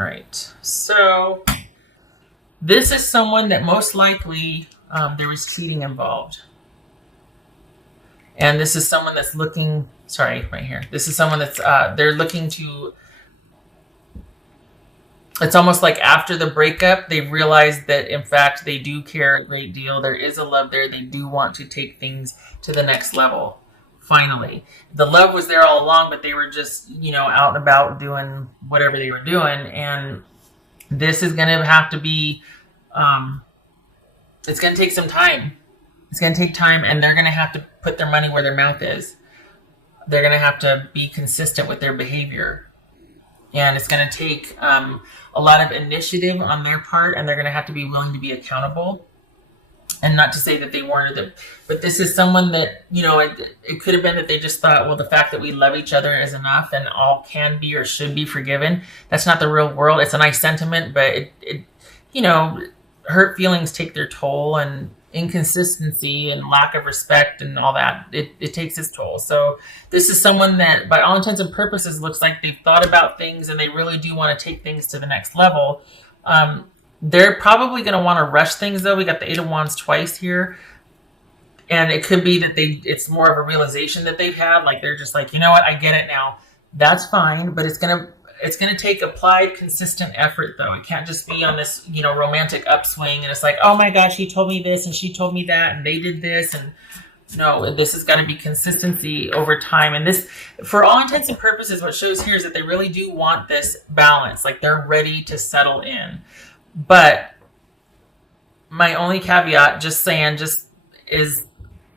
All right. So this is someone that most likely there was cheating involved. And this is someone that's looking, sorry, right here. This is someone that's, they're looking to, it's almost like after the breakup, they've realized that in fact they do care a great deal. There is a love there. They do want to take things to the next level. Finally, the love was there all along, but they were just, out and about doing whatever they were doing. And this is going to have to be, it's going to take some time. It's going to take time, and they're going to have to put their money where their mouth is. They're going to have to be consistent with their behavior. And it's going to take a lot of initiative on their part, and they're going to have to be willing to be accountable. And not to say that they weren't, but this is someone that, it could have been that they just thought, well, the fact that we love each other is enough and all can be or should be forgiven. That's not the real world. It's a nice sentiment, but it hurt feelings take their toll, and inconsistency and lack of respect and all that, it takes its toll. So this is someone that by all intents and purposes looks like they've thought about things and they really do want to take things to the next level. They're probably going to want to rush things, though. We got the Eight of Wands twice here. And it could be that it's more of a realization that they've had. Like, they're just like, you know what, I get it now. That's fine, but it's going to take applied, consistent effort, though. It can't just be on this, romantic upswing. And it's like, oh my gosh, he told me this and she told me that and they did this. And no, this is going to be consistency over time. And this, for all intents and purposes, what shows here is that they really do want this balance. Like, they're ready to settle in. But my only caveat, just is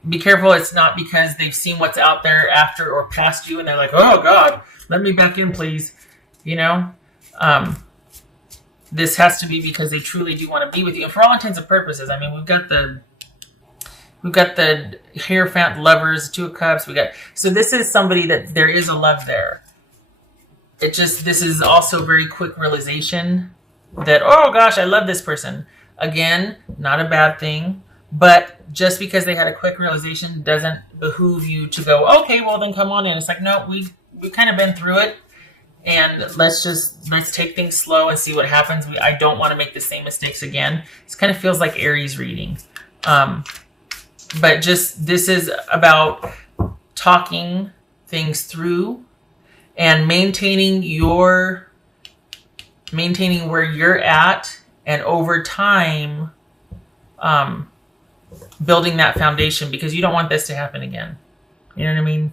be careful. It's not because they've seen what's out there after or past you and they're like, oh God, let me back in, please. This has to be because they truly do want to be with you. And for all intents and purposes, I mean, we've got the Hierophant lovers, Two of Cups. So this is somebody that there is a love there. This is also very quick realization that, oh gosh, I love this person. Again, not a bad thing, but just because they had a quick realization doesn't behoove you to go, okay, well then come on in. It's like, no, we've kind of been through it, and let's take things slow and see what happens. I don't want to make the same mistakes again. This kind of feels like Aries reading. But just, this is about talking things through and maintaining where you're at, and over time building that foundation, because you don't want this to happen again. You know what I mean?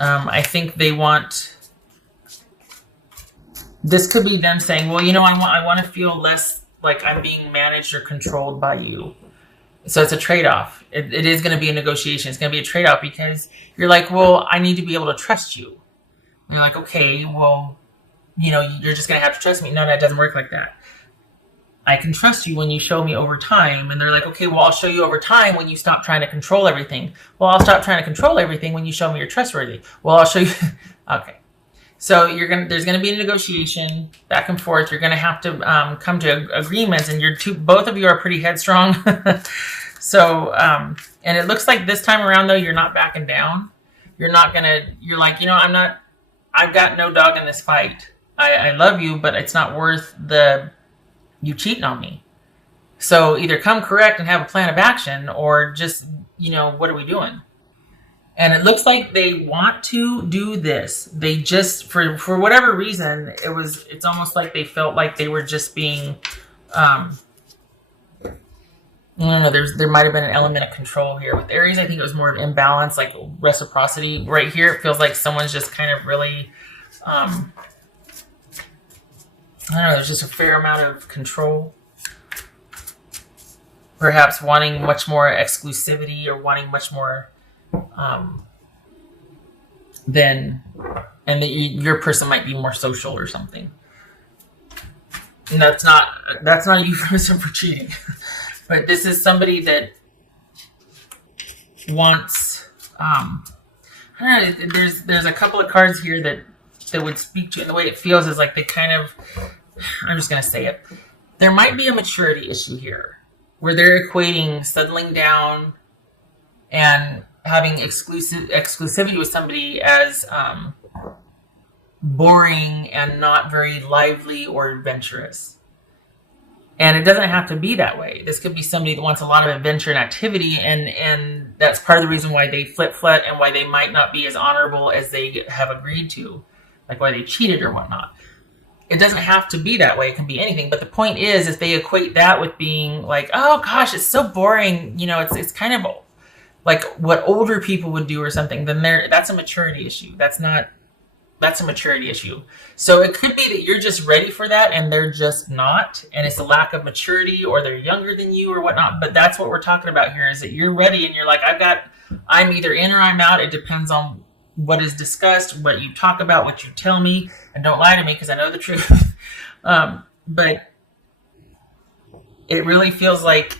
I think they want, this could be them saying, well, I want to feel less like I'm being managed or controlled by you. So it's a trade-off. It is going to be a negotiation. It's going to be a trade-off, because you're like, well, I need to be able to trust you. And you're like, okay, well, you're just going to have to trust me. No, it doesn't work like that. I can trust you when you show me over time. And they're like, okay, well, I'll show you over time when you stop trying to control everything. Well, I'll stop trying to control everything when you show me you're trustworthy. Well, I'll show you. Okay. So there's going to be a negotiation back and forth. You're going to have to come to agreements, and both of you are pretty headstrong. So, and it looks like this time around, though, you're not backing down. You're like, I've got no dog in this fight. I love you, but it's not worth you cheating on me. So either come correct and have a plan of action, or just, what are we doing? And it looks like they want to do this. They just, for whatever reason, it's almost like they felt like they were just being, I don't know, there might have been an element of control here. With Aries, I think it was more of imbalance, like reciprocity. Right here, it feels like someone's just kind of really, I don't know, there's just a fair amount of control. Perhaps wanting much more exclusivity, or wanting much more and that your person might be more social or something. And that's not a euphemism for cheating. But this is somebody that wants, I don't know, there's a couple of cards here that would speak to, and the way it feels is like they kind of, I'm just going to say it. There might be a maturity issue here, where they're equating settling down and having exclusivity with somebody as boring and not very lively or adventurous. And it doesn't have to be that way. This could be somebody that wants a lot of adventure and activity, and that's part of the reason why they flip and why they might not be as honorable as they have agreed to, like why they cheated or whatnot. It doesn't have to be that way. It can be anything. But the point is if they equate that with being like, oh gosh, it's so boring, it's kind of like what older people would do or something, then that's a maturity issue. That's a maturity issue. So it could be that you're just ready for that and they're just not, and it's a lack of maturity, or they're younger than you or whatnot. But that's what we're talking about here, is that you're ready and you're like, I'm either in or I'm out. It depends on what is discussed, what you talk about, what you tell me, and don't lie to me because I know the truth. But it really feels like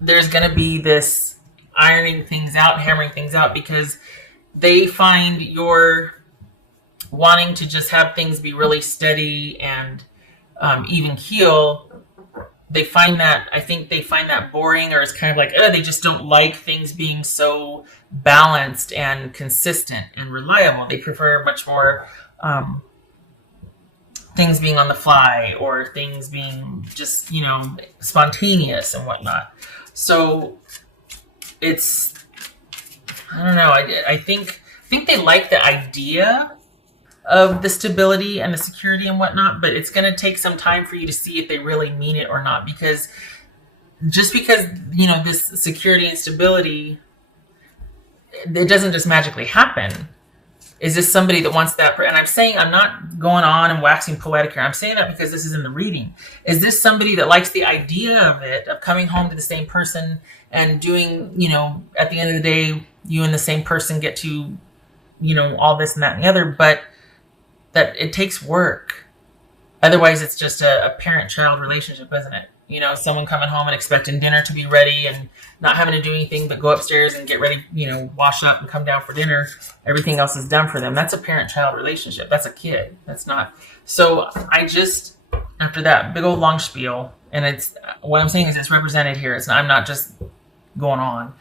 there's going to be this ironing things out, hammering things out, because they find your wanting to just have things be really steady and even keel. I think they find that boring, or it's kind of like, they just don't like things being so balanced and consistent and reliable. They prefer much more things being on the fly, or things being just, spontaneous and whatnot. So it's, I don't know. I think they like the idea of the stability and the security and whatnot, but it's going to take some time for you to see if they really mean it or not. Because just because, this security and stability, it doesn't just magically happen. Is this somebody that wants that? And I'm not going on and waxing poetic here. I'm saying that because this is in the reading. Is this somebody that likes the idea of it, of coming home to the same person and doing, at the end of the day, you and the same person get to, all this and that and the other, but that it takes work. Otherwise, it's just a parent-child relationship, isn't it? Someone coming home and expecting dinner to be ready and not having to do anything but go upstairs and get ready, wash up and come down for dinner. Everything else is done for them. That's a parent-child relationship. That's a kid. That's not. So I just, after that big old long spiel, and it's, what I'm saying is it's represented here. I'm not just going on.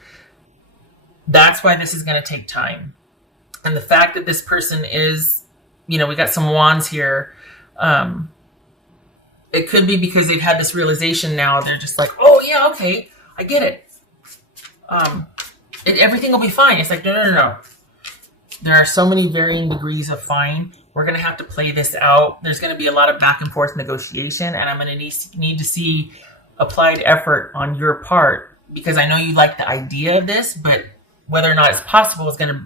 That's why this is going to take time. And the fact that this person is, we got some wands here. It could be because they've had this realization now. They're just like, oh yeah, okay, I get it. Everything will be fine. It's like, no. There are so many varying degrees of fine. We're going to have to play this out. There's going to be a lot of back and forth negotiation, and I'm going to need to see applied effort on your part, because I know you like the idea of this, but whether or not it's possible is going to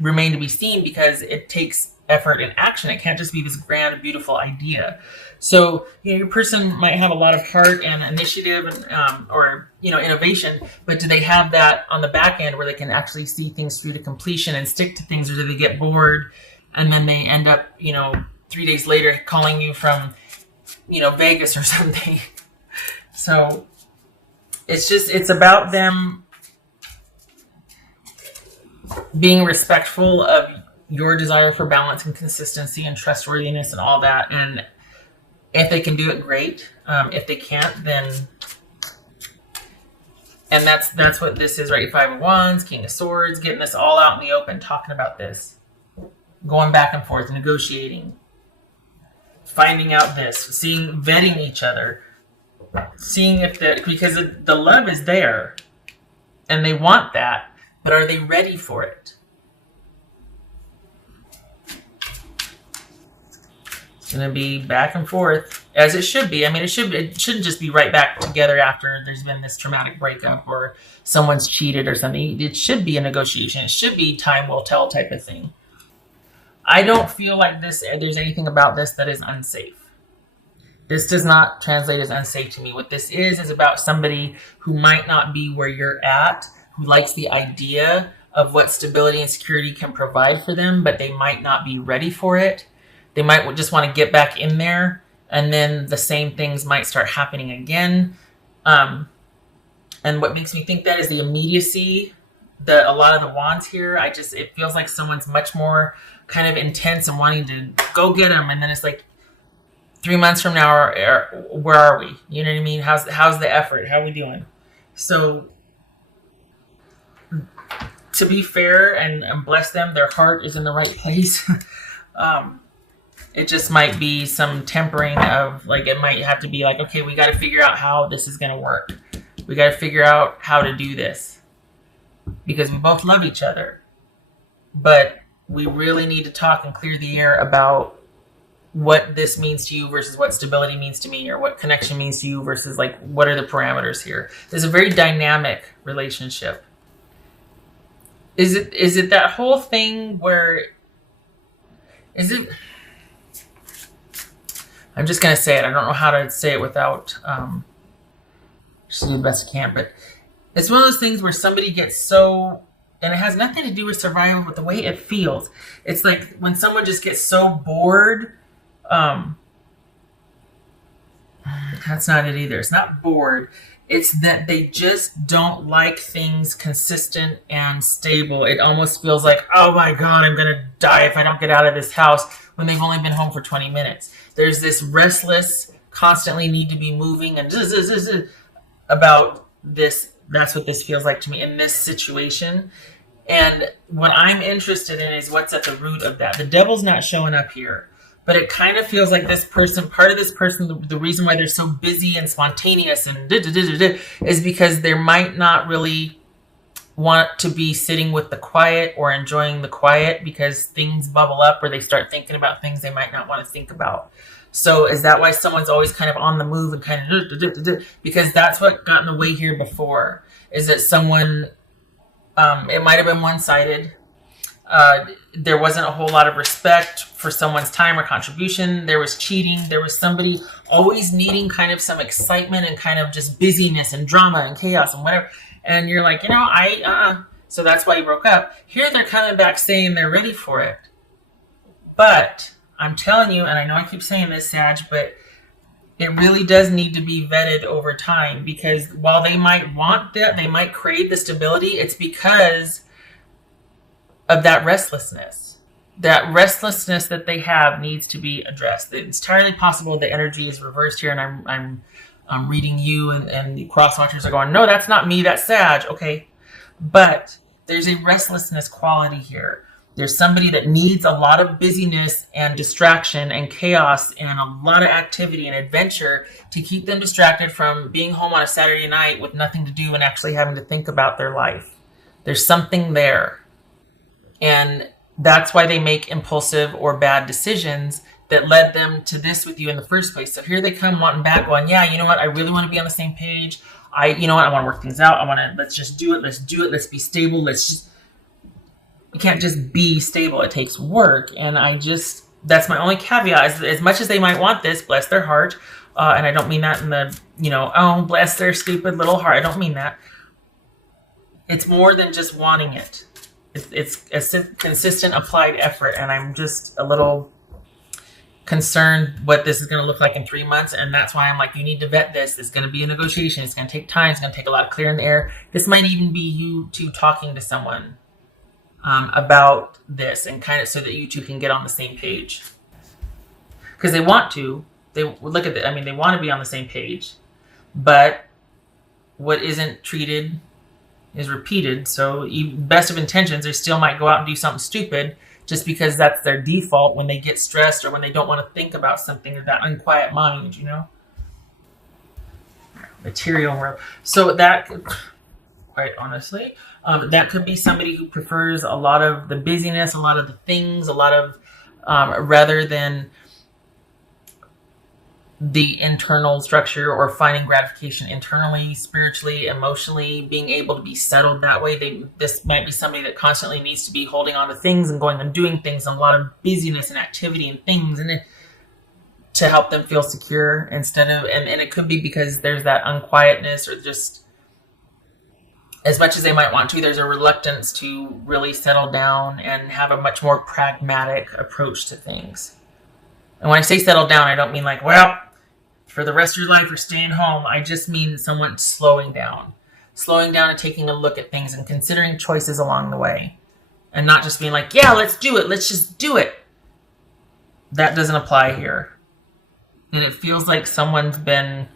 remain to be seen, because it takes effort and action. It can't just be this grand, beautiful idea. So, your person might have a lot of heart and initiative and, or innovation, but do they have that on the back end where they can actually see things through to completion and stick to things, or do they get bored and then they end up, 3 days later calling you from, Vegas or something? So it's about them being respectful of your desire for balance and consistency and trustworthiness and all that. And if they can do it, great. If they can't, then, and that's what this is, right? 5 of Wands, King of Swords, getting this all out in the open, talking about this, going back and forth, negotiating, finding out this, vetting each other, seeing if because the love is there and they want that, but are they ready for it? It's going to be back and forth, as it should be. I mean, it shouldn't just be right back together after there's been this traumatic breakup or someone's cheated or something. It should be a negotiation. It should be time will tell type of thing. I don't feel like there's anything about this that is unsafe. This does not translate as unsafe to me. What this is about somebody who might not be where you're at, who likes the idea of what stability and security can provide for them, but they might not be ready for it. They might just want to get back in there, and then the same things might start happening again. And what makes me think that is the immediacy. A lot of the wands here, it feels like someone's much more kind of intense and wanting to go get them, and then it's like 3 months from now, where are we? You know what I mean? How's the effort? How are we doing? So, to be fair and bless them, their heart is in the right place. It just might be some tempering of, like, it might have to be like, okay, we got to figure out how this is going to work. We got to figure out how to do this because we both love each other. But we really need to talk and clear the air about what this means to you versus what stability means to me, or what connection means to you versus, like, what are the parameters here. There's a very dynamic relationship. Is it that whole thing where, is it, I'm just going to say it. I don't know how to say it without, just do the best I can, but it's one of those things where somebody gets so, and it has nothing to do with survival, but the way it feels. It's like when someone just gets so bored. That's not it either. It's not bored. It's that they just don't like things consistent and stable. It almost feels like, oh my God, I'm going to die if I don't get out of this house, when they've only been home for 20 minutes. There's this restless, constantly need to be moving and about this. That's what this feels like to me in this situation. And what I'm interested in is what's at the root of that. The devil's not showing up here. But it kind of feels like this person, part of this person, the reason why they're so busy and spontaneous and is because they might not really want to be sitting with the quiet or enjoying the quiet, because things bubble up or they start thinking about things they might not want to think about. So is that why someone's always kind of on the move and kind of, because that's what got in the way here before, is that someone, it might have been one-sided. There wasn't a whole lot of respect for someone's time or contribution. There was cheating. There was somebody always needing kind of some excitement and kind of just busyness and drama and chaos and whatever. And you're like, so that's why you broke up. Here they're coming back saying they're ready for it. But I'm telling you, and I know I keep saying this, Sag, but it really does need to be vetted over time, because while they might want that, they might crave the stability, it's because of that restlessness. That restlessness that they have needs to be addressed. It's entirely possible the energy is reversed here, and I'm reading you, and the cross watchers are going, no, that's not me, that's Sag. Okay, but there's a restlessness quality here. There's somebody that needs a lot of busyness and distraction and chaos and a lot of activity and adventure to keep them distracted from being home on a Saturday night with nothing to do and actually having to think about their life. There's something there. And that's why they make impulsive or bad decisions that led them to this with you in the first place. So here they come wanting back, going, yeah, you know what? I really want to be on the same page. You know what? I want to work things out. Let's just do it. Let's do it. Let's be stable. You can't just be stable. It takes work. And that's my only caveat. As much as they might want this, bless their heart. And I don't mean that in the, oh, bless their stupid little heart. I don't mean that. It's more than just wanting it. It's a consistent applied effort, and I'm just a little concerned what this is going to look like in 3 months, and that's why I'm like, you need to vet this. It's going to be a negotiation. It's going to take time. It's going to take a lot of clearing the air. This might even be you two talking to someone about this, and kind of so that you two can get on the same page, because they want to. They look at they want to be on the same page, but what isn't treated is repeated. So best of intentions, they still might go out and do something stupid just because that's their default when they get stressed or when they don't want to think about something, or that unquiet mind, material world. So that, quite honestly, that could be somebody who prefers a lot of the busyness, a lot of the things, a lot of rather than the internal structure or finding gratification internally, spiritually, emotionally, being able to be settled that way. This might be somebody that constantly needs to be holding on to things and going and doing things, and a lot of busyness and activity and things, and to help them feel secure instead of, and it could be because there's that unquietness, or just as much as they might want to, there's a reluctance to really settle down and have a much more pragmatic approach to things. And when I say settle down, I don't mean like, well, for the rest of your life you're staying home. I just mean someone slowing down and taking a look at things and considering choices along the way, and not just being like, yeah, let's do it. Let's just do it. That doesn't apply here. And it feels like someone's been,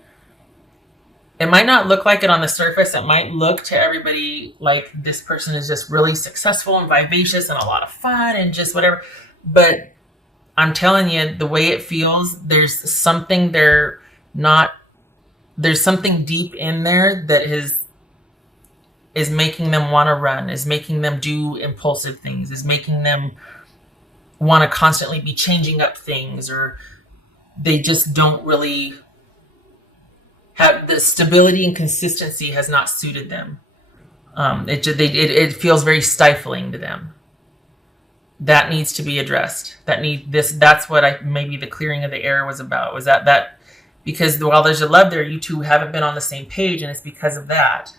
it might not look like it on the surface. It might look to everybody like this person is just really successful and vivacious and a lot of fun and just whatever. But I'm telling you, the way it feels, there's something deep in there that is making them want to run, is making them do impulsive things, is making them want to constantly be changing up things, or they just don't really have the stability and consistency has not suited them. It feels very stifling to them. That needs to be addressed. That's what maybe the clearing of the air was about. Was that because while there's a love there, you two haven't been on the same page, and it's because of that.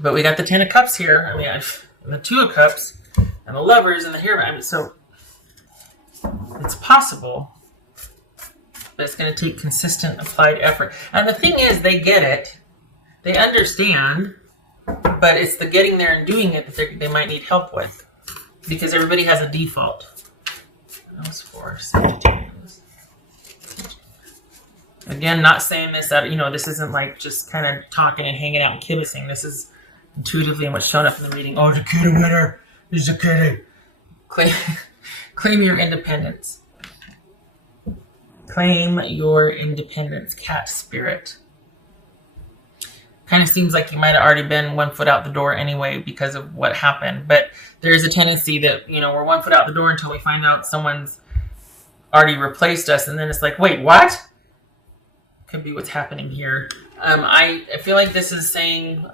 But we got the Ten of Cups here. I mean, the Two of Cups, and the Lovers, and the Hero. I mean, so it's possible, but it's going to take consistent applied effort. And the thing is, they get it, they understand, but it's the getting there and doing it that they might need help with, because everybody has a default. Those four Sagittarius. Again, not saying this that this isn't like just kind of talking and hanging out and kibbutzing. This is intuitively what's shown up in the reading. Oh, the kitty winner is the kitty. Claim your independence. Claim your independence, cat spirit. Kind of seems like you might have already been 1 foot out the door anyway because of what happened. But there's a tendency that, we're 1 foot out the door until we find out someone's already replaced us. And then it's like, wait, what? Could be what's happening here. I feel like this is saying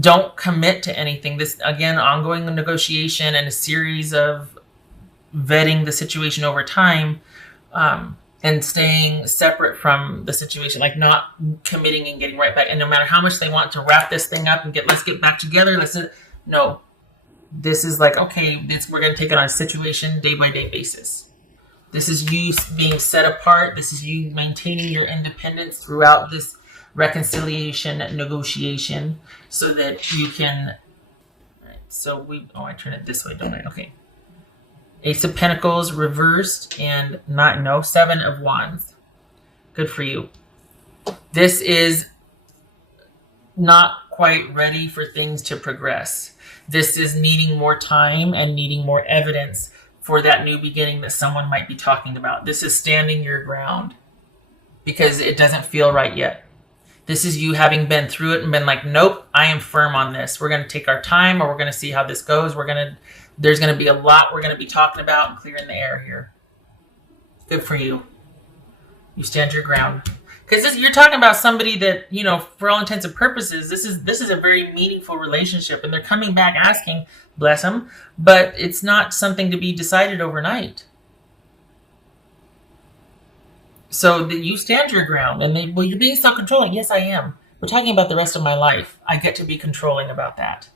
don't commit to anything. This, again, ongoing negotiation and a series of vetting the situation over time, and staying separate from the situation, like not committing and getting right back. And no matter how much they want to wrap this thing up and let's get back together. No, this is like, okay, we're going to take it on a situation day by day basis. This is you being set apart. This is you maintaining your independence throughout this reconciliation negotiation, so that you can. So I turn it this way, don't I? Okay. Ace of Pentacles reversed and Seven of Wands. Good for you. This is not quite ready for things to progress. This is needing more time and needing more evidence for that new beginning that someone might be talking about. This is standing your ground because it doesn't feel right yet. This is you having been through it and been like, nope, I am firm on this. We're going to take our time, or we're going to see how this goes. There's going to be a lot we're going to be talking about and clearing the air here. Good for you. You stand your ground. Because you're talking about somebody that, for all intents and purposes, this is a very meaningful relationship, and they're coming back asking, bless them, but it's not something to be decided overnight. So that you stand your ground, and you're being self-controlling. Yes, I am. We're talking about the rest of my life. I get to be controlling about that.